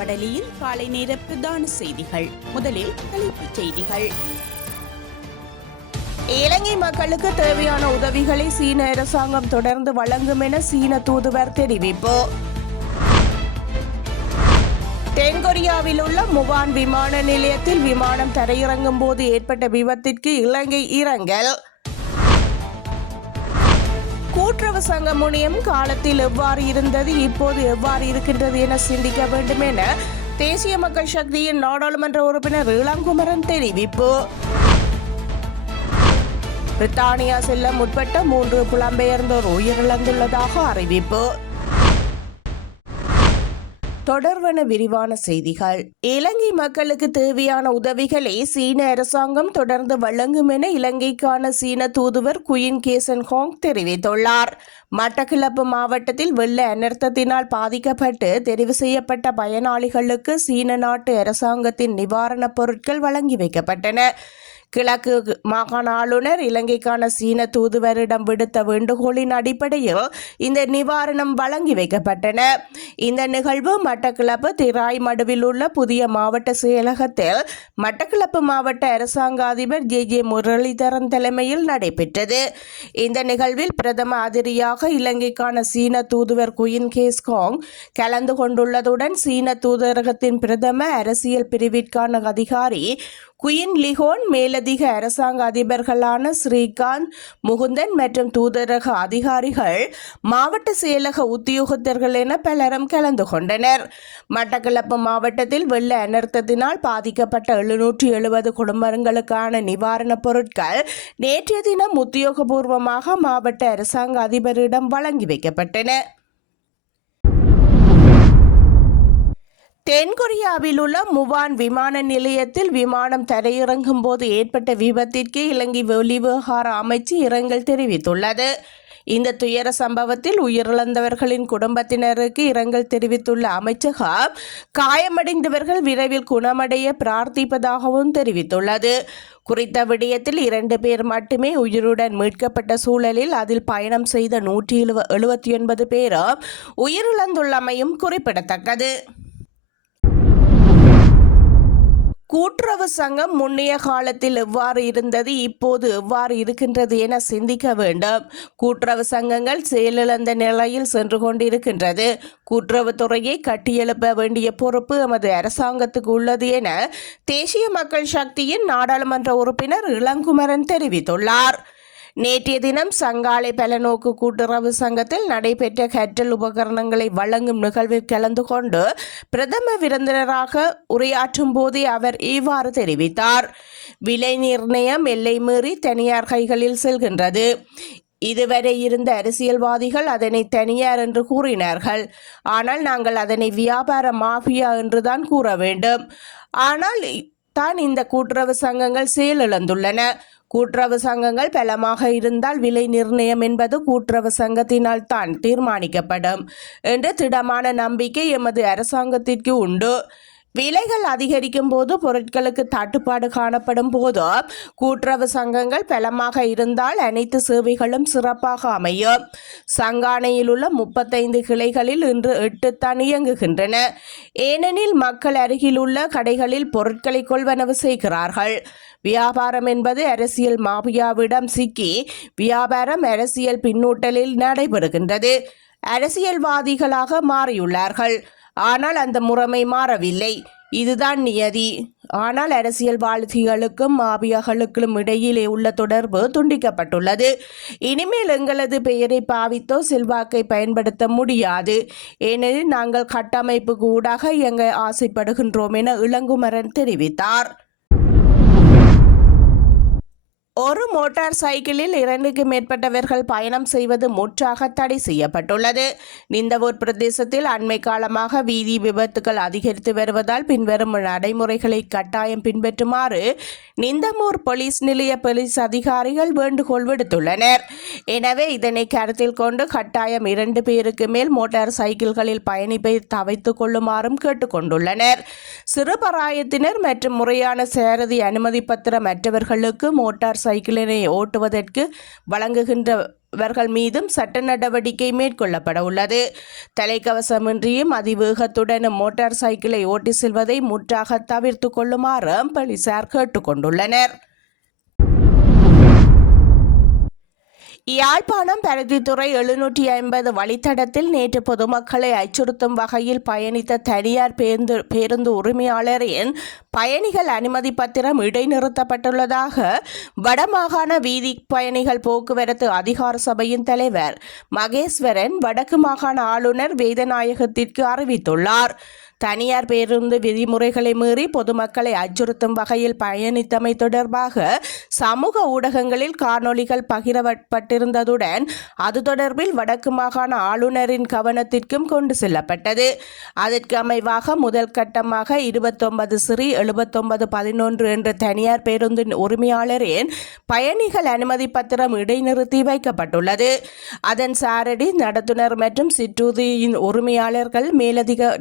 வடலியில் காலை நேர பிரதான செய்திகள். முதலில் தலைப்புச் செய்திகள். இலங்கை மக்களுக்கு தேவையான உதவிகளை சீன அரசாங்கம் தொடர்ந்து வழங்கும் என சீன தூதுவர் தெரிவிப்பு. தென்கொரியாவில் உள்ள முவான் விமான நிலையத்தில் விமானம் தரையிறங்கும் போது ஏற்பட்ட விபத்திற்கு இலங்கை இரங்கல். கூட்டுறவு சங்க முனியம் காலத்தில் எவ்வாறு இருந்தது இப்போது எவ்வாறு இருக்கின்றது என சிந்திக்க வேண்டும் என தேசிய மக்கள் சக்தியின் நாடாளுமன்ற உறுப்பினர் இளங்குமரன் தெரிவிப்பு. பிரித்தானியா செல்ல முற்பட்ட மூன்று புலம்பெயர்ந்தோர் உயிரிழந்துள்ளதாக அறிவிப்பு. தொடர்வன விரிவான செய்திகள். இலங்கை மக்களுக்கு தேவையான உதவிகளை சீன அரசாங்கம் தொடர்ந்து வழங்கும் என இலங்கைக்கான சீன தூதுவர் குயின் கேசன் ஹோங் தெரிவித்துள்ளார். மட்டக்களப்பு மாவட்டத்தில் வெள்ள அனர்த்தத்தினால் பாதிக்கப்பட்டு தெரிவு செய்யப்பட்ட பயனாளிகளுக்கு சீன நாட்டு அரசாங்கத்தின் நிவாரணப் பொருட்கள் வழங்கி வைக்கப்பட்டன. கிழக்கு மாகாண ஆளுநர் இலங்கைக்கான சீன தூதுவரிடம் விடுத்த வேண்டுகோளின் அடிப்படையில் இந்த நிவாரணம் வழங்கி வைக்கப்பட்டன. இந்த நிகழ்வு மட்டக்களப்பு திராய் மடுவில் உள்ள புதிய மாவட்ட செயலகத்தில் மட்டக்களப்பு மாவட்ட அரசாங்க அதிபர் ஜே ஜே முரளிதரன் தலைமையில் நடைபெற்றது. இந்த நிகழ்வில் பிரதம அதிரியாக இலங்கைக்கான சீன தூதுவர் குயின் கேஸ்காங் கலந்து கொண்டுள்ளதுடன் சீன தூதரகத்தின் பிரதம அரசியல் பிரிவிற்கான அதிகாரி குயின் லிஹோன் மேலதிக அரசாங்க அதிபர்களான ஸ்ரீகாந்த் முகுந்தன் மற்றும் தூதரக அதிகாரிகள் மாவட்ட செயலக உத்தியோகத்தர்கள் என பலரும் கலந்து கொண்டனர். மட்டக்களப்பு மாவட்டத்தில் வெள்ள அனர்த்தத்தினால் பாதிக்கப்பட்ட எழுநூற்றி எழுபது குடும்பங்களுக்கான நிவாரணப் பொருட்கள் நேற்றைய தினம் உத்தியோகபூர்வமாக மாவட்ட அரசாங்க அதிபரிடம் வழங்கி வைக்கப்பட்டன. தென்கொரியாவில் உள்ள முவான் விமான நிலையத்தில் விமானம் தரையிறங்கும் போது ஏற்பட்ட விபத்திற்கு இலங்கை வெளிவிவகார அமைச்சு இரங்கல் தெரிவித்துள்ளது. இந்த துயர சம்பவத்தில் உயிரிழந்தவர்களின் குடும்பத்தினருக்கு இரங்கல் தெரிவித்துள்ள அமைச்சகம் காயமடைந்தவர்கள் விரைவில் குணமடைய பிரார்த்திப்பதாகவும் தெரிவித்துள்ளது. குறித்த விடயத்தில் இரண்டு பேர் மட்டுமே உயிருடன் மீட்கப்பட்ட சூழலில் அதில் பயணம் செய்த நூற்றி எழுபத்தி ஒன்பது பேரும் உயிரிழந்துள்ளமையும் குறிப்பிடத்தக்கது. கூட்டுறவு சங்கம் முன்னைய காலத்தில் எவ்வாறு இருந்தது இப்போது எவ்வாறு இருக்கின்றது என சிந்திக்க வேண்டும். கூட்டுறவு சங்கங்கள் செயலிழந்த நிலையில் சென்று கொண்டிருக்கின்றது. கூட்டுறவுத்துறையை கட்டியெழுப்ப வேண்டிய பொறுப்பு எமது அரசாங்கத்துக்கு உள்ளது என தேசிய மக்கள் சக்தியின் நாடாளுமன்ற உறுப்பினர் இளங்குமரன் தெரிவித்துள்ளார். நேற்றைய தினம் சங்காலை பலநோக்கு கூட்டுறவு சங்கத்தில் நடைபெற்ற கற்றல் உபகரணங்களை வழங்கும் நிகழ்வில் கலந்து கொண்டு பிரதம விருந்தினராக உரையாற்றும் போதே அவர் இவ்வாறு தெரிவித்தார். விலை நிர்ணயம் எல்லை மீறி தனியார் கைகளில் செல்கின்றது. இதுவரை இருந்த அரசியல்வாதிகள் அதனை தனியார் என்று கூறினார்கள். ஆனால் நாங்கள் அதனை வியாபார மாஃபியா என்றுதான் கூற வேண்டும். ஆனால் தான் இந்த கூட்டுறவு சங்கங்கள் செயலிழந்துள்ளன. கூட்டுறவு சங்கங்கள் பலமாக இருந்தால் விலை நிர்ணயம் என்பது கூட்டுறவு சங்கத்தினால் தான் தீர்மானிக்கப்படும் என்ற திடமான நம்பிக்கை எமது அரசாங்கத்திற்கு உண்டு. விலைகள் அதிகரிக்கும் போது பொருட்களுக்கு தட்டுப்பாடு காணப்படும் போது கூட்டுறவு சங்கங்கள் பலமாக இருந்தால் அனைத்து சேவைகளும் சிறப்பாக அமையும். சங்கானையில் உள்ள முப்பத்தைந்து கிளைகளில் இன்று எட்டு இயங்குகின்றன. ஏனெனில் மக்கள் அருகில் உள்ள கடைகளில் பொருட்களை கொள்வனவு செய்கிறார்கள். வியாபாரம் என்பது அரசியல் மாபியாவிடம் சிக்கி வியாபாரம் அரசியல் பின்னூட்டலில் நடைபெறுகின்றது. அரசியல்வாதிகளாக மாறியுள்ளார்கள். ஆனால் அந்த முறைமை மாறவில்லை. இதுதான் நியதி. ஆனால் அரசியல்வாதிகளுக்கும் மாபியாக்களுக்கும் இடையிலே உள்ள தொடர்பு துண்டிக்கப்பட்டுள்ளது. இனிமேல் எங்களது பெயரை பாவித்தோ செல்வாக்கை பயன்படுத்த முடியாது. ஏனெனில் நாங்கள் கட்டமைப்புக்கு ஊடாக இயங்க ஆசைப்படுகின்றோம் என இளங்குமரன் தெரிவித்தார். மோட்டார் சைக்கிளில் இரண்டுக்கு மேற்பட்டவர்கள் பயணம் செய்வது முற்றாக தடை செய்யப்பட்டுள்ளது. நிந்தவூர் பிரதேசத்தில் அண்மை காலமாக வீதி விபத்துகள் அதிகரித்து வருவதால் பின்வரும் நடைமுறைகளை கட்டாயம் பின்பற்றுமாறு நிந்தமூர் போலீஸ் நிலைய போலீஸ் அதிகாரிகள் வேண்டுகோள் விடுத்துள்ளனர். எனவே இதனை கருத்தில் கொண்டு கட்டாயம் இரண்டு பேருக்கு மேல் மோட்டார் சைக்கிள்களில் பயணிப்பை தவித்துக் கொள்ளுமாறும் கேட்டுக்கொண்டுள்ளனர் சிறுபராயத்தினர் மற்றும் முறையான சேரதி அனுமதி பத்திரம் மற்றவர்களுக்கு மோட்டார் சைக்கிளின் வாகனத்தினை ஓட்டுவதற்கு வழங்குகின்றவர்கள் மீதும் சட்ட நடவடிக்கை மேற்கொள்ளப்பட உள்ளது. தலைக்கவசமின்றியும் அதிவேகத்துடனும் மோட்டார் சைக்கிளை ஓட்டி செல்வதை முற்றாக தவிர்த்து கொள்ளுமாறு போலீசார் கேட்டுக்கொண்டுள்ளனர் யாழ்ப்பாணம் பருத்தித்துறை எழுநூற்றி ஐம்பது வழித்தடத்தில் நேற்று பொதுமக்களை அச்சுறுத்தும் வகையில் பயணித்த தனியார் பேருந்து பேருந்து உரிமையாளரின் பயணிகள் அனுமதி பத்திரம் இடைநிறுத்தப்பட்டுள்ளதாக வடமாகாண வீதி பயணிகள் போக்குவரத்து அதிகார சபையின் தலைவர் மகேஸ்வரன் வடக்கு மாகாண ஆளுநர் வேதநாயகத்திற்கு அறிவித்துள்ளார். தனியார் பேருந்து விதிமுறைகளை மீறி பொதுமக்களை அச்சுறுத்தும் வகையில் பயணித்தமை தொடர்பாக சமூக ஊடகங்களில் காணொளிகள் பகிரப்பட்டிருந்ததுடன் அது தொடர்பில் வடக்கு மாகாண ஆளுநரின் கவனத்திற்கும் கொண்டு செல்லப்பட்டது. அதற்கு அமைவாக முதல் கட்டமாக இருபத்தொன்பது சிறி எழுபத்தொன்பது பதினொன்று என்ற தனியார் பேருந்தின் உரிமையாளரின் பயணிகள் அனுமதி பத்திரம் இடைநிறுத்தி வைக்கப்பட்டுள்ளது. அதன் சாரடி நடத்துனர் மற்றும் சிற்றூதியின் உரிமையாளர்கள் மேலதிக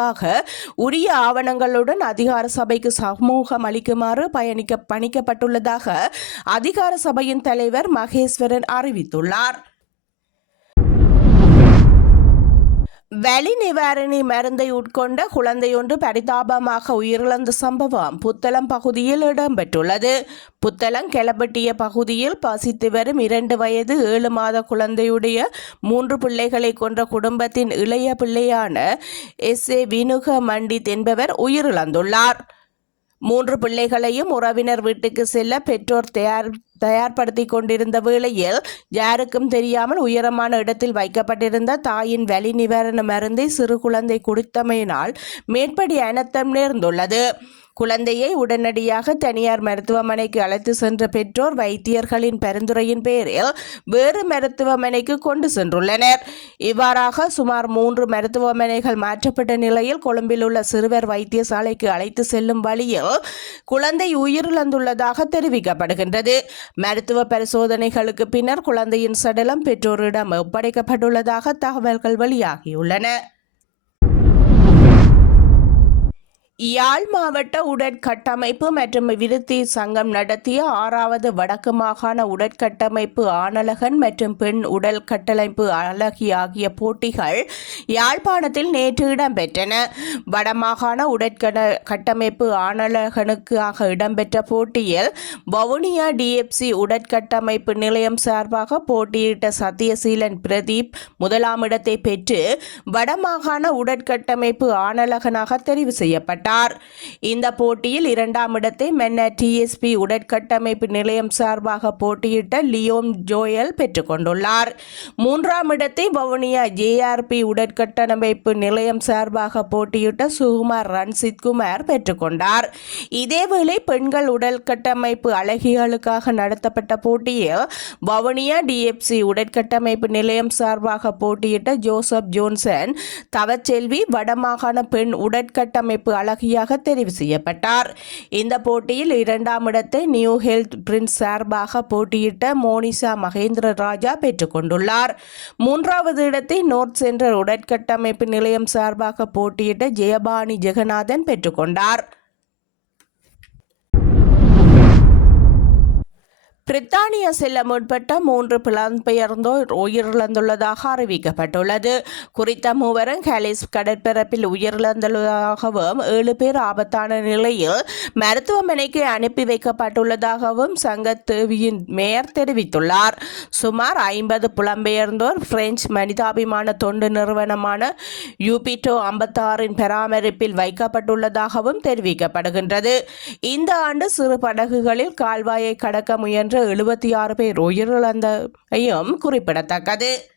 நடவடிக்கைக்காக உரிய ஆவணங்களுடன் அதிகார சபைக்கு சமூகம் அளிக்குமாறு பயணிக்க பணிக்கப்பட்டுள்ளதாக அதிகார சபையின் தலைவர் மகேஸ்வரன் அறிவித்துள்ளார். வலி நிவாரணி மருந்தை உட்கொண்ட குழந்தையொன்று பரிதாபமாக உயிரிழந்த சம்பவம் புத்தளம் பகுதியில் இடம்பெற்றுள்ளது. புத்தளம் கெளப்பட்டிய பகுதியில் பசித்து வரும் இரண்டு வயது ஏழு மாத குழந்தையுடைய மூன்று பிள்ளைகளை கொன்ற குடும்பத்தின் இளைய பிள்ளையான எஸ் ஏ வினுக மண்டித் என்பவர் உயிரிழந்துள்ளார். மூன்று பிள்ளைகளையும் உறவினர் வீட்டுக்கு செல்ல பெற்றோர் தயார் தயார்படுத்தி கொண்டிருந்த வேளையில் யாருக்கும் தெரியாமல் உயரமான இடத்தில் வைக்கப்பட்டிருந்த தாயின் வலி நிவாரண மருந்தை சிறு குழந்தை குடித்தமையினால் மேற்படி அனர்த்தம் நேர்ந்துள்ளது. குழந்தையை உடனடியாக தனியார் மருத்துவமனைக்கு அழைத்து சென்ற பெற்றோர் வைத்தியர்களின் பரிந்துரையின் பேரில் வேறு மருத்துவமனைக்கு கொண்டு சென்றுள்ளனர். இவ்வாறாக சுமார் மூன்று மருத்துவமனைகள் மாற்றப்பட்ட நிலையில் கொழும்பில் உள்ள சிறுவர் வைத்தியசாலைக்கு அழைத்து செல்லும் வழியில் குழந்தை உயிரிழந்துள்ளதாக தெரிவிக்கப்படுகின்றது. மருத்துவ பரிசோதனைகளுக்கு பின்னர் குழந்தையின் சடலம் பெற்றோரிடம் ஒப்படைக்கப்பட்டுள்ளதாக தகவல்கள் வெளியாகியுள்ளன. யாழ் மாவட்ட உடற்கட்டமைப்பு மற்றும் விருத்தி சங்கம் நடத்திய ஆறாவது வடக்கு மாகாண உடற்கட்டமைப்பு ஆணலகன் மற்றும் பெண் உடல் கட்டமைப்பு அழகி ஆகிய போட்டிகள் யாழ்ப்பாணத்தில் நேற்று இடம்பெற்றன. வடமாகாண உடற்கட கட்டமைப்பு ஆணலகனுக்காக இடம்பெற்ற போட்டியில் வவுனியா டிஎஃப்சி உடற்கட்டமைப்பு நிலையம் சார்பாக போட்டியிட்ட சத்தியசீலன் பிரதீப் முதலாம் இடத்தை பெற்று வடமாகாண உடற்கட்டமைப்பு ஆணலகனாக தெரிவு செய்யப்பட்டார். இந்த போட்டியில் இரண்டாம் இடத்தை மென்னர் டிஎஸ்பி உடற்கட்டமைப்பு நிலையம் சார்பாக போட்டியிட்ட லியோம் ஜோயல் பெற்றுக்கொண்டுள்ளார் மூன்றாம் இடத்தை வவுனியா ஜேஆர்பி உடற்கட்டமைப்பு நிலையம் சார்பாக போட்டியிட்ட சுகுமார் ரன்சித் குமார் பெற்றுக்கொண்டார் இதேவேளை பெண்கள் உடல் கட்டமைப்பு அழகிகளுக்காக நடத்தப்பட்ட போட்டியில் வவுனியா டிஎஃப்சி உடற்கட்டமைப்பு நிலையம் சார்பாக போட்டியிட்ட ஜோசப் ஜோன்சன் தவச்செல்வி வடமாகாண பெண் உடற்கட்டமைப்பு அழகியாக தெரிவு செய்யப்பட்டார். இந்த போட்டியில் இரண்டாம் இடத்தை நியூ ஹெல்த் பிரின்ஸ் சார்பாக போட்டியிட்ட மோனிஷா மகேந்திர ராஜா பெற்றுக்கொண்டுள்ளார் மூன்றாவது இடத்தை நோர்த் சென்ட்ரல் உடற்கட்டமைப்பு நிலையம் சார்பாக போட்டியிட்ட ஜெயபாணி ஜெகநாதன் பெற்றுக்கொண்டார் பிரித்தானியா செல்ல முற்பட்ட மூன்று புலம்பெயர்ந்தோர் உயிரிழந்துள்ளதாக அறிவிக்கப்பட்டுள்ளது. குறித்த மூவரும் ஹாலிஸ் கடற்பரப்பில் உயிரிழந்துள்ளதாகவும் ஏழு பேர் ஆபத்தான நிலையில் மருத்துவமனைக்கு அனுப்பி வைக்கப்பட்டுள்ளதாகவும் சங்கத்தேவியின் மேயர் தெரிவித்துள்ளார். சுமார் ஐம்பது புலம்பெயர்ந்தோர் பிரெஞ்சு மனிதாபிமான தொண்டு நிறுவனமான யூபிட்டோ ஐம்பத்தாறின் பராமரிப்பில் வைக்கப்பட்டுள்ளதாகவும் தெரிவிக்கப்படுகின்றது. இந்த ஆண்டு சிறு படகுகளில் கால்வாயை கடக்க முயன்ற எழுபத்தி ஆறு பேர் உயிரிழந்தமையும் குறிப்பிடத்தக்கது.